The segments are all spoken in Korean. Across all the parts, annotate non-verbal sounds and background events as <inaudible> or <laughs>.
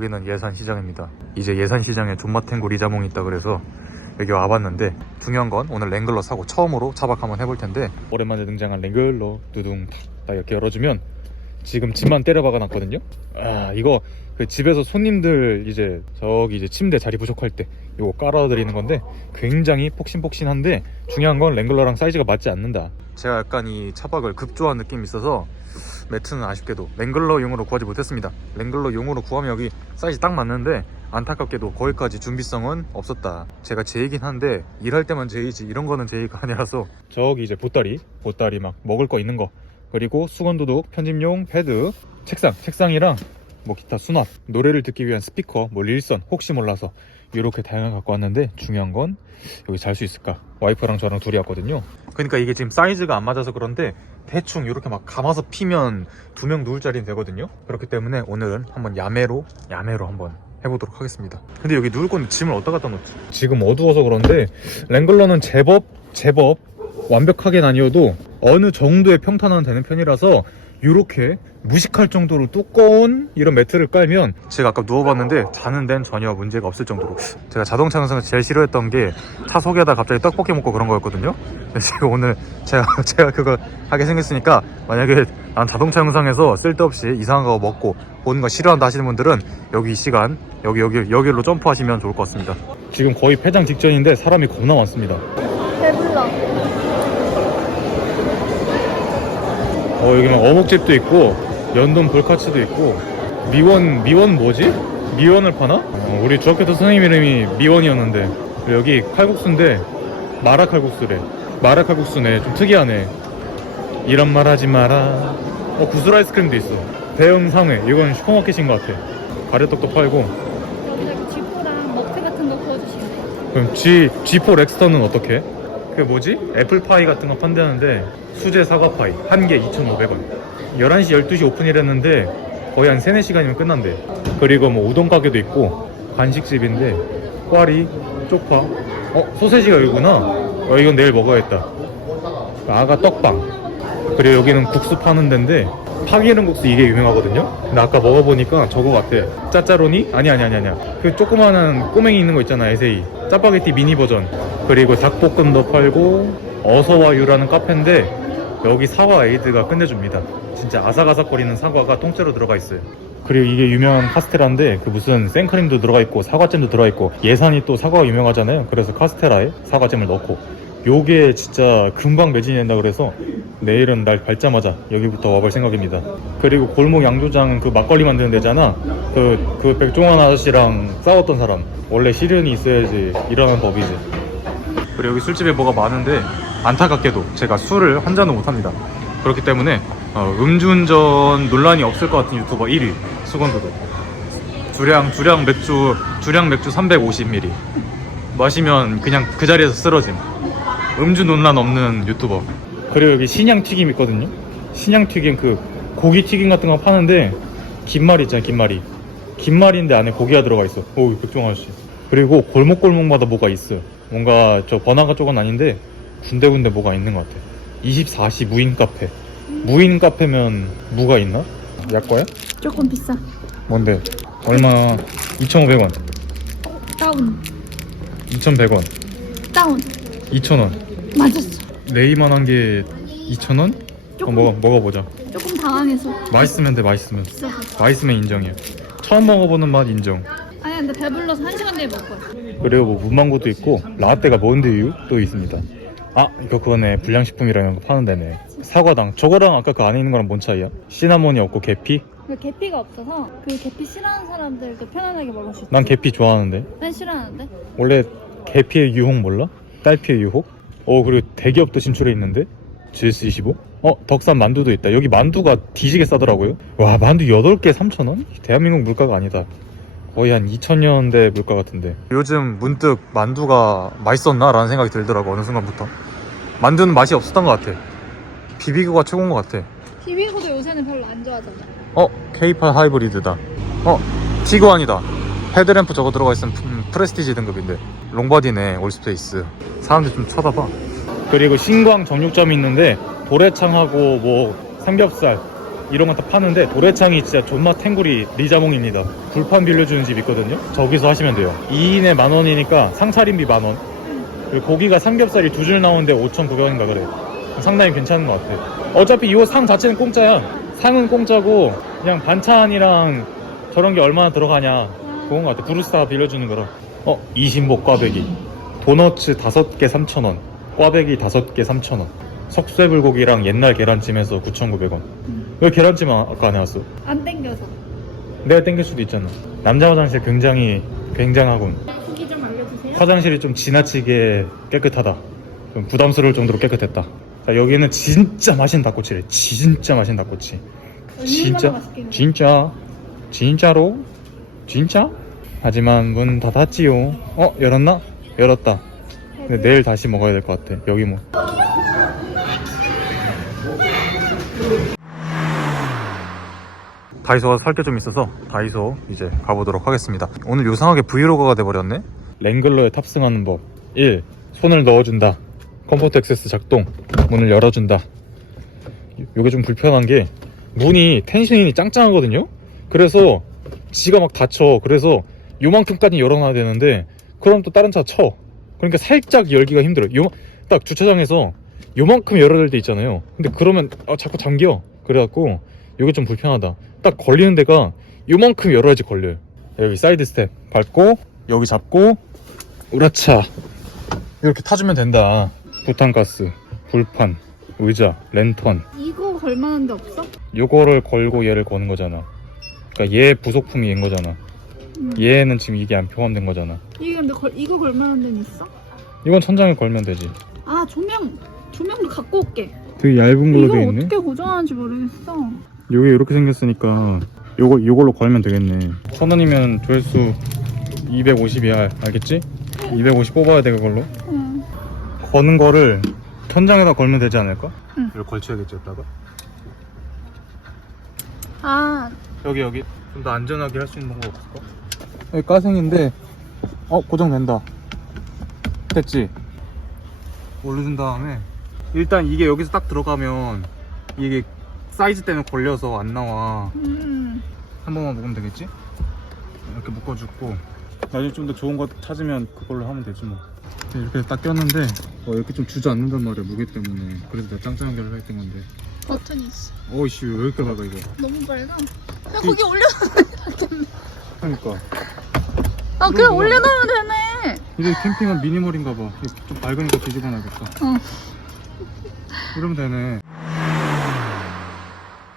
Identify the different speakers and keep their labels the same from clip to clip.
Speaker 1: 여기는 예산시장입니다. 이제 예산시장에 존맛탱구 리자몽이 있다 그래서 여기 와봤는데 중요한 건 오늘 랭글러 사고 처음으로 차박 한번 해볼 텐데 오랜만에 등장한 랭글러 두둥 딱 이렇게 열어주면 지금 집만 때려박아 놨거든요. 아 이거 그 집에서 손님들 이제 저기 이제 침대 자리 부족할 때 이거 깔아드리는 건데 굉장히 폭신폭신한데 중요한 건 랭글러랑 사이즈가 맞지 않는다. 제가 약간 이 차박을 급조한 느낌이 있어서 매트는 아쉽게도 랭글러용으로 구하지 못했습니다. 랭글러용으로 구하면 여기 사이즈 딱 맞는데 안타깝게도 거기까지 준비성은 없었다. 제가 제이긴 한데 일할 때만 제이지 이런 거는 제이가 <laughs> 아니라서 저기 이제 보따리, 보따리 막 먹을 거 있는 거 그리고 수건 도둑, 편집용 패드, 책상, 책상이랑 뭐 기타 수납, 노래를 듣기 위한 스피커, 뭐 릴선 혹시 몰라서 이렇게 다양하게 갖고 왔는데 중요한 건 여기 잘 수 있을까? 와이프랑 저랑 둘이 왔거든요. 그러니까 이게 지금 사이즈가 안 맞아서 그런데 대충 이렇게 막 감아서 피면 두 명 누울 자리는 되거든요. 그렇기 때문에 오늘은 한번 야매로 야매로 한번 해보도록 하겠습니다. 근데 여기 누울 건데 짐을 어디다 갖다 놓지? 지금 어두워서 그런데 랭글러는 제법 제법 완벽하게 아니어도 어느 정도의 평탄화는 되는 편이라서 이렇게 무식할 정도로 두꺼운 이런 매트를 깔면 제가 아까 누워봤는데 자는 데는 전혀 문제가 없을 정도로 제가 자동차 영상에서 제일 싫어했던 게 차 속에다 갑자기 떡볶이 먹고 그런 거였거든요. 그래서 제가 오늘 제가 <laughs> 제가 그거 하게 생겼으니까 만약에 난 자동차 영상에서 쓸데없이 이상한 거 먹고 보는 거 싫어한다 하시는 분들은 여기 이 시간 여기 여기 여기로 점프하시면 좋을 것 같습니다. 지금 거의 폐장 직전인데 사람이 겁나 많습니다.
Speaker 2: 배불러.
Speaker 1: 어 여기 막 어묵집도 있고 연돈 볼카츠도 있고 미원 미원 뭐지? 미원을 파나? 어, 우리 중학교 때 선생님 이름이 미원이었는데 여기 칼국수인데 마라 칼국수래. 마라 칼국수네. 좀 특이하네. 이런 말 하지 마라. 어 구슬 아이스크림도 있어. 대형 상회. 이건 슈퍼마켓인 것 같아. 가래떡도 팔고.
Speaker 2: 여기다 지포랑 먹태 같은 거 구워주시면
Speaker 1: 그럼 G, G4 렉스터는 어떻게? 그 뭐지? 애플파이 같은 거 판다는데 수제 사과파이 한 개 2,500원. 11시 12시 오픈이랬는데 거의 한 3, 4시간이면 끝난대. 그리고 뭐 우동 가게도 있고 간식집인데 꽈리, 쪽파. 어? 소세지가 여기구나. 어 이건 내일 먹어야겠다. 아가 떡빵 그리고 여기는 국수 파는 데인데 파기름 국수 이게 유명하거든요. 근데 아까 먹어보니까 저거 같아. 짜짜로니? 아니 아니 아니 아니야. 그 조그마한 꼬맹이 있는 거 있잖아 에세이. 짜파게티 미니 버전. 그리고 닭볶음도 팔고 어서와유라는 카페인데 여기 사과 에이드가 끝내줍니다. 진짜 아삭아삭거리는 사과가 통째로 들어가 있어요. 그리고 이게 유명한 카스테라인데 그 무슨 생크림도 들어가 있고 사과잼도 들어가 있고 예산이 또 사과가 유명하잖아요. 그래서 카스테라에 사과잼을 넣고 요게 진짜 금방 매진이 된다 그래서 내일은 날 밝자마자 여기부터 와볼 생각입니다. 그리고 골목 양조장 그 막걸리 만드는 데잖아. 그, 그 백종원 아저씨랑 싸웠던 사람. 원래 시련이 있어야지 일어나는 법이지 그리고 여기 술집에 뭐가 많은데 안타깝게도 제가 술을 한 잔도 못 합니다. 그렇기 때문에 어, 음주운전 논란이 없을 것 같은 유튜버 1위 수건도도 주량 주량 맥주 주량 맥주 350ml 마시면 그냥 그 자리에서 쓰러짐 음주 논란 없는 유튜버 그리고 여기 신양 튀김 있거든요 신양 튀김 그 고기 튀김 같은 거 파는데 김말이 있잖아요 김말이 김말인데 안에 고기가 들어가 있어 오 백종 아저씨 그리고 골목골목마다 뭐가 있어요 뭔가 저 번화가 쪽은 아닌데 군데군데 뭐가 있는 것 같아 24시 무인 카페 무인 카페면 무가 있나? 약과야?
Speaker 2: 조금 비싸.
Speaker 1: 뭔데? 얼마? 2,500원
Speaker 2: 다운.
Speaker 1: 2,100원
Speaker 2: 다운.
Speaker 1: 2,000원
Speaker 2: 맞았어.
Speaker 1: 레이만 한 게 2,000원? 어,
Speaker 2: 조금
Speaker 1: 먹어, 먹어보자
Speaker 2: 조금 당황해서
Speaker 1: 맛있으면 돼 맛있으면. 맛있으면 인정이야 처음 먹어보는 맛 인정
Speaker 2: 아니 근데 배불러서 한 시간 뒤에 먹을 거야.
Speaker 1: 그리고 뭐 문망고도 있고 라떼가 몬드유도 있습니다 아 이거 그거네 불량식품이라는 거 파는 데네 사과당 저거랑 아까 그 안에 있는 거랑 뭔 차이야? 시나몬이 없고 계피?
Speaker 2: 그 계피가 없어서 그 계피 싫어하는 사람들도 편안하게 먹을 수 있어.
Speaker 1: 난 계피 좋아하는데
Speaker 2: 난 싫어하는데.
Speaker 1: 원래 계피의 유혹 몰라? 딸피의 유혹? 어 그리고 대기업도 진출해 있는데 GS25? 어 덕산 만두도 있다 여기 만두가 뒤지게 싸더라고요 와 만두 8개 3,000원? 대한민국 물가가 아니다 거의 한 2000년대 물가 같은데 요즘 문득 만두가 맛있었나? 라는 생각이 들더라고 어느 순간부터 만두는 맛이 없었던 것 같아 비비고가 최고인 것 같아
Speaker 2: 비비고도 요새는 별로 안 좋아하잖아.
Speaker 1: 어? K8 하이브리드다 어? 티구안이다 헤드램프 저거 들어가 있으면 음, 프레스티지 등급인데 롱바디네 올스페이스. 사람들 좀 쳐다봐. 그리고 신광 정육점이 있는데 도래창하고 뭐 삼겹살 이런 거 다 파는데 도래창이 진짜 존맛 탱구리 리자몽입니다. 불판 빌려주는 집 있거든요. 저기서 하시면 돼요. 2인에 만 원이니까 상차림비 만원. 그리고 고기가 삼겹살이 두 줄 나오는데 5,900원인가 그래. 상당히 괜찮은 것 같아 어차피 이 상 자체는 공짜야. 상은 공짜고 그냥 반찬이랑 저런 게 얼마나 들어가냐 그건 것 같아. 브루스타 빌려주는 거라. 어 이신복 꽈배기. 도너츠 5개 3,000원. 꽈배기 5개 3,000원. 석쇠 불고기랑 옛날 계란찜에서 9,900원. 왜 계란찜 아- 아까 안 해왔어?
Speaker 2: 안 땡겨서.
Speaker 1: 내가 땡길 수도 있잖아. 남자 화장실 굉장히 굉장하군.
Speaker 2: 후기 좀 알려주세요.
Speaker 1: 화장실이 좀 지나치게 깨끗하다. 좀 부담스러울 정도로 깨끗했다. 자 여기는 진짜 맛있는 닭꼬치래. 진짜 맛있는 닭꼬치. 진짜? 진짜? 진짜로? 진짜 하지만 문 닫았지요. 어 열었나? 열었다. 근데 내일 다시 먹어야 될 것 같아. 여기 뭐. 다이소가 살 게 좀 있어서 다이소 이제 가보도록 하겠습니다. 오늘 요상하게 브이로그가 돼버렸네. 랭글러에 탑승하는 법. 1. 손을 넣어준다. 컴포트 액세스 작동. 문을 열어준다. 요게 좀 불편한 게 문이 텐션이 짱짱하거든요? 그래서 지가 막 닫혀. 그래서 요만큼까지 열어놔야 되는데 그럼 또 다른 차 쳐. 그러니까 살짝 열기가 힘들어. 요, 딱 주차장에서 요만큼 열어야 될때 있잖아요. 근데 그러면 아, 자꾸 잠겨. 그래갖고 요게 좀 불편하다. 딱 걸리는 데가 요만큼 열어야지 걸려요. 여기 사이드 스텝 밟고 여기 잡고 으라차. 이렇게 타주면 된다. 부탄가스 불판 의자 랜턴.
Speaker 2: 이거 걸만한 데 없어?
Speaker 1: 요거를 걸고 얘를 거는 거잖아. 그러니까 얘 부속품이 얘인 거잖아.
Speaker 2: 음.
Speaker 1: 얘는 지금 이게 안 포함된 거잖아
Speaker 2: 이게 근데 걸, 이거 걸만한 데는 있어?
Speaker 1: 이건 천장에 걸면 되지
Speaker 2: 아 조명 조명도 갖고 올게.
Speaker 1: 되게 얇은 걸로 돼 있네
Speaker 2: 어떻게 고정하는지 모르겠어.
Speaker 1: 요게 이렇게 생겼으니까 요거 요걸로 걸면 되겠네 천 원이면 조회수 250이야 알겠지? 250 뽑아야 돼 그걸로
Speaker 2: 응.
Speaker 1: 거는 거를 천장에다 걸면 되지 않을까?
Speaker 2: 응.
Speaker 1: 이걸 걸쳐야겠지 여기다가
Speaker 2: 아
Speaker 1: 여기 여기 좀 더 안전하게 할 수 있는 방법 없을까? 여기 까생인데 어 고정된다 됐지? 올려준 다음에 일단 이게 여기서 딱 들어가면 이게 사이즈 때문에 걸려서 안 나와
Speaker 2: 음.
Speaker 1: 한 번만 묶으면 되겠지? 이렇게 묶어주고 나중에 좀 더 좋은 거 찾으면 그걸로 하면 되지 뭐 이렇게 딱 꼈는데 어, 이렇게 좀 주저앉는단 말이야 무게 때문에 그래서 내가 짱짱하게 했던 건데
Speaker 2: 버튼이 있어.
Speaker 1: 어이씨 왜 이렇게 밝아 이거
Speaker 2: 너무 빨라. 야 거기 올려.
Speaker 1: 그러니까
Speaker 2: 아 그냥 올려놓으면 되네.
Speaker 1: 이제 캠핑은 미니멀인가 봐. 이거 좀 밝으니까 뒤집어 놔야겠다.
Speaker 2: 어.
Speaker 1: 이러면 되네.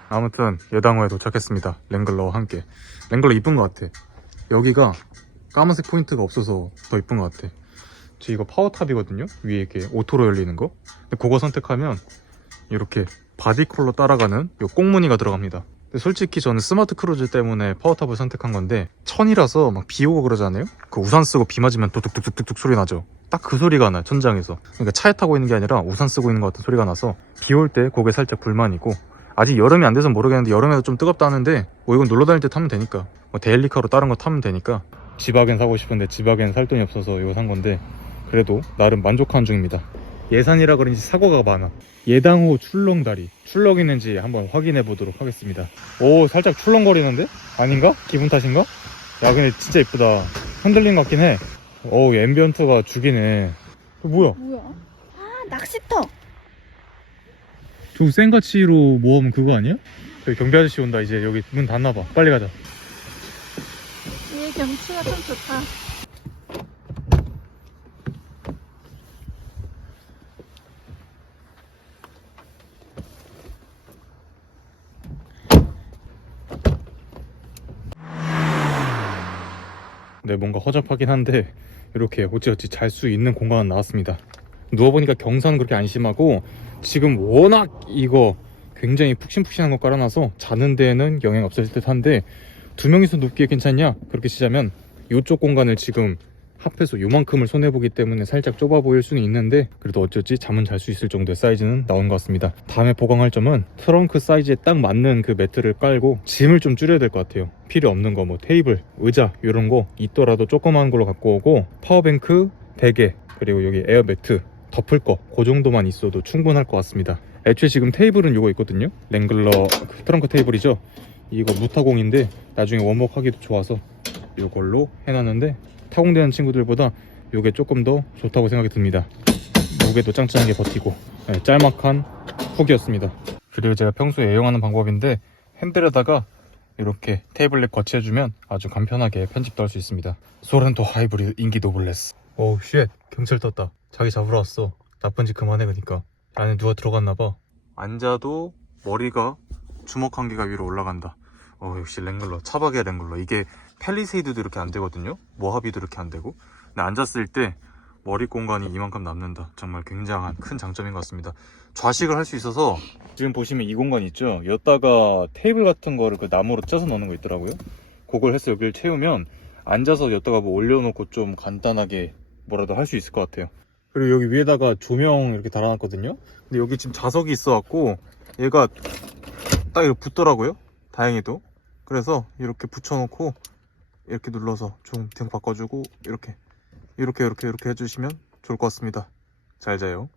Speaker 1: 아무튼 여당호에 도착했습니다. 랭글러와 함께. 랭글러 이쁜 것 같아. 여기가 까만색 포인트가 없어서 더 이쁜 것 같아. 저 이거 파워탑이거든요. 위에 이렇게 오토로 열리는 거. 근데 그거 선택하면 이렇게 바디 컬러 따라가는 요 꽁무니가 들어갑니다. 솔직히 저는 스마트 크루즈 때문에 파워탑을 선택한 건데 천이라서 막 비 오고 그러잖아요. 그 우산 쓰고 비 맞으면 뚝뚝뚝뚝뚝 소리 나죠. 딱 그 소리가 나요 천장에서. 그러니까 차에 타고 있는 게 아니라 우산 쓰고 있는 것 같은 소리가 나서 비 올 때 그게 살짝 불만이고 아직 여름이 안 돼서 모르겠는데 여름에도 좀 뜨겁다는데 뭐 이건 놀러 다닐 때 타면 되니까 뭐 데일리카로 다른 거 타면 되니까 지바겐 사고 싶은데 지바겐 살 돈이 없어서 이거 산 건데 그래도 나름 만족하는 중입니다. 예산이라 그런지 사고가 많아. 예당호 출렁다리 출렁이는지 한번 확인해 보도록 하겠습니다. 오 살짝 출렁거리는데? 아닌가? 기분 탓인가? 야 근데 진짜 이쁘다. 흔들린 것 같긴 해. 어우 앰비언트가 죽이네. 그 뭐야?
Speaker 2: 뭐야? 아 낚시터.
Speaker 1: 저 생가치로 모으면 그거 아니야? 저기 경비 아저씨 온다 이제 여기 문 닫나봐 빨리 가자
Speaker 2: 이 경치가 참 좋다.
Speaker 1: 네 뭔가 허접하긴 한데 이렇게 어찌어찌 잘 수 있는 공간은 나왔습니다 누워보니까 경사는 그렇게 안 심하고 지금 워낙 이거 굉장히 푹신푹신한 거 깔아놔서 자는 데에는 영향 없을 듯 한데 두 명이서 눕기에 괜찮냐? 그렇게 치자면 이쪽 공간을 지금 합해서 요만큼을 손해보기 때문에 살짝 좁아 보일 수는 있는데 그래도 어쩌지 잠은 잘 수 있을 정도의 사이즈는 나온 것 같습니다. 다음에 보강할 점은 트렁크 사이즈에 딱 맞는 그 매트를 깔고 짐을 좀 줄여야 될 것 같아요. 필요 없는 거 뭐 테이블, 의자 이런 거 있더라도 조그만 걸로 갖고 오고 파워뱅크 4개 그리고 여기 에어매트 덮을 거 그 정도만 있어도 충분할 것 같습니다. 애초에 지금 테이블은 요거 있거든요. 랭글러 그 트렁크 테이블이죠. 이거 무타공인데 나중에 원목 하기도 좋아서 요걸로 해놨는데 타공되는 친구들보다 요게 조금 더 좋다고 생각이 듭니다. 무게도 짱짱하게 버티고 네, 짤막한 훅이었습니다. 그리고 제가 평소에 애용하는 방법인데 핸들에다가 이렇게 태블릿 거치해주면 아주 간편하게 편집도 할 수 있습니다. 소렌토 하이브리드 인기 노블레스. 오우 쉣. 경찰 떴다. 자기 잡으러 왔어. 나쁜 짓 그만해 그니까. 안에 누가 들어갔나봐. 앉아도 머리가 주먹 한 개가 위로 올라간다 어 역시 랭글러 차박의 랭글러 이게 펠리세이드도 이렇게 안 되거든요? 모하비도 이렇게 안 되고. 근데 앉았을 때 머리 공간이 이만큼 남는다. 정말 굉장한 큰 장점인 것 같습니다. 좌식을 할 수 있어서 지금 보시면 이 공간 있죠? 여기다가 테이블 같은 거를 그 나무로 쪄서 넣는 거 있더라고요. 그걸 해서 여기를 채우면 앉아서 여기다가 뭐 올려놓고 좀 간단하게 뭐라도 할 수 있을 것 같아요. 그리고 여기 위에다가 조명 이렇게 달아놨거든요? 근데 여기 지금 자석이 있어 갖고 얘가 딱 이렇게 붙더라고요 다행히도. 그래서 이렇게 붙여놓고 이렇게 눌러서 좀등 바꿔주고 이렇게 이렇게 이렇게 이렇게 해주시면 좋을 것 같습니다. 잘 자요